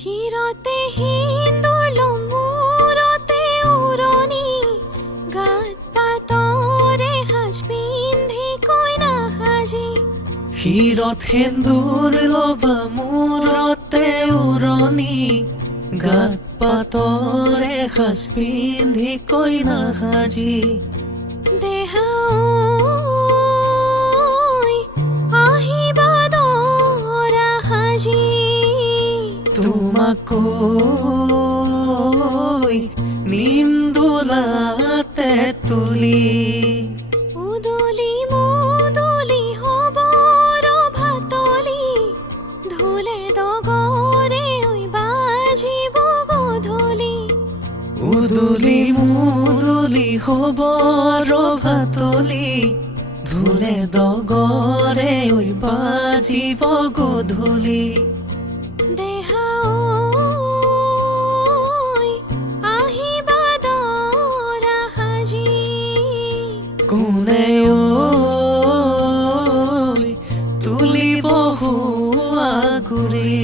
হিৰতে হিন্দুৰ মূৰতে উৰণি, গাত পাতৰে সাজ পিন্ধি কইনা সাজি। হিৰত সেন্দুৰ লবা মূৰতে উৰণি, গাত পাতৰে সাজ পিন্ধি কইনা সাজি। দেহা ঐ আহিবা দৰা সাজি, তোমাকৈ নিম দোলাতে তুলি। উদুলি মুদুলি হবৰ ভাতলি, ঢোলে ডগৰে ঐ বাজিব গধূলি। উদুলি মুদুলি খবৰ ভাতলি, ঢোলে ডগৰে ঐ বাজিব গধূলি। দেহা ঐ আহিবা দৰা সাজি, কোনে ঐ তুলিব শুৱা গুৰি।